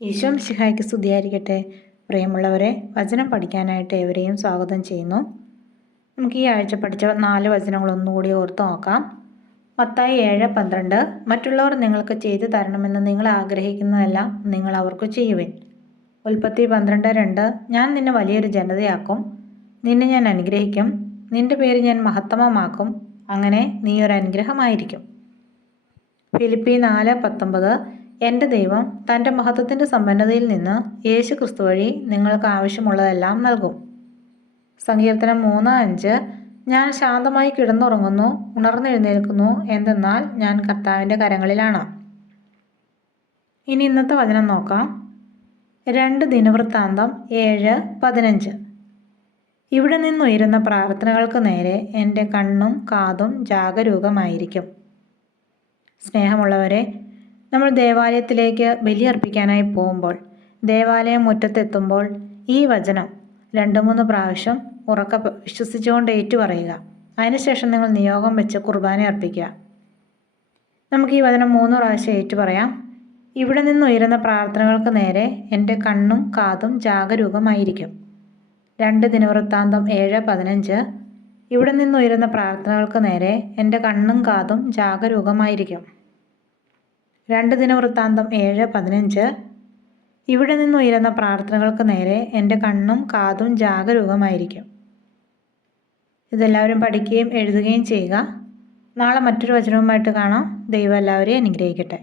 ഈശോ മിശിഹായ്ക്ക് സ്തുതിയായിരിക്കട്ടെ. പ്രിയമുള്ളവരെ, വചനം പഠിക്കാനായിട്ട് ഏവരെയും സ്വാഗതം ചെയ്യുന്നു. നമുക്ക് ഈ ആഴ്ച പഠിച്ച 4 വചനങ്ങൾ ഒന്നുകൂടി ഓർത്ത് നോക്കാം. മത്തായി 7:12 മറ്റുള്ളവർ നിങ്ങൾക്ക് ചെയ്തു തരണമെന്ന് നിങ്ങൾ ആഗ്രഹിക്കുന്നതെല്ലാം നിങ്ങൾ അവർക്ക് ചെയ്യുവിൻ. ഉൽപ്പത്തി 12:2 ഞാൻ നിന്നെ വലിയൊരു ജനതയാക്കും, നിന്നെ ഞാൻ അനുഗ്രഹിക്കും, നിന്റെ പേര് ഞാൻ മഹത്തമമാക്കും, അങ്ങനെ നീ ഒരു അനുഗ്രഹമായിരിക്കും. ഫിലിപ്പി 4:19 എൻ്റെ ദൈവം തൻ്റെ മഹത്വത്തിൻ്റെ സമ്പന്നതയിൽ നിന്ന് യേശു ക്രിസ്തു വഴി നിങ്ങൾക്ക് ആവശ്യമുള്ളതെല്ലാം നൽകും. സങ്കീർത്തനം 3:5 ഞാൻ ശാന്തമായി കിടന്നുറങ്ങുന്നു, ഉണർന്നെഴുന്നേൽക്കുന്നു, എന്തെന്നാൽ ഞാൻ കർത്താവിൻ്റെ കരങ്ങളിലാണ്. ഇനി ഇന്നത്തെ വചനം നോക്കാം. 2 ദിനവൃത്താന്തം 7:15 ഇവിടെ നിന്നുയരുന്ന പ്രാർത്ഥനകൾക്ക് നേരെ എൻ്റെ കണ്ണും കാതും ജാഗരൂകമായിരിക്കും. സ്നേഹമുള്ളവരെ, നമ്മൾ ദേവാലയത്തിലേക്ക് ബലിയർപ്പിക്കാനായി പോകുമ്പോൾ, ദേവാലയം മുറ്റത്തെത്തുമ്പോൾ ഈ വചനം 2-3 പ്രാവശ്യം ഉറക്കെ വിശ്വസിച്ചുകൊണ്ട് ഏറ്റുപറയുക. അതിനുശേഷം നിങ്ങൾ നിയോഗം വെച്ച് കുർബാന അർപ്പിക്കുക. നമുക്ക് ഈ വചനം 3 പ്രാവശ്യം ഏറ്റുപറയാം. ഇവിടെ നിന്നുയരുന്ന പ്രാർത്ഥനകൾക്ക് നേരെ എൻ്റെ കണ്ണും കാതും ജാഗരൂകമായിരിക്കും. 2 ദിനവൃത്താന്തം 7:15 ഇവിടെ നിന്നുയരുന്ന പ്രാർത്ഥനകൾക്ക് നേരെ എൻ്റെ കണ്ണും കാതും ജാഗരൂകമായിരിക്കും. 2 ദിനവൃത്താന്തം 7:15 ഇവിടെ നിന്നുയരുന്ന പ്രാർത്ഥനകൾക്ക് നേരെ എൻ്റെ കണ്ണും കാതും ജാഗരൂകമായിരിക്കും. ഇതെല്ലാവരും പഠിക്കുകയും എഴുതുകയും ചെയ്യുക. നാളെ മറ്റൊരു വചനവുമായിട്ട് കാണാം. ദൈവം എല്ലാവരെയും അനുഗ്രഹിക്കട്ടെ.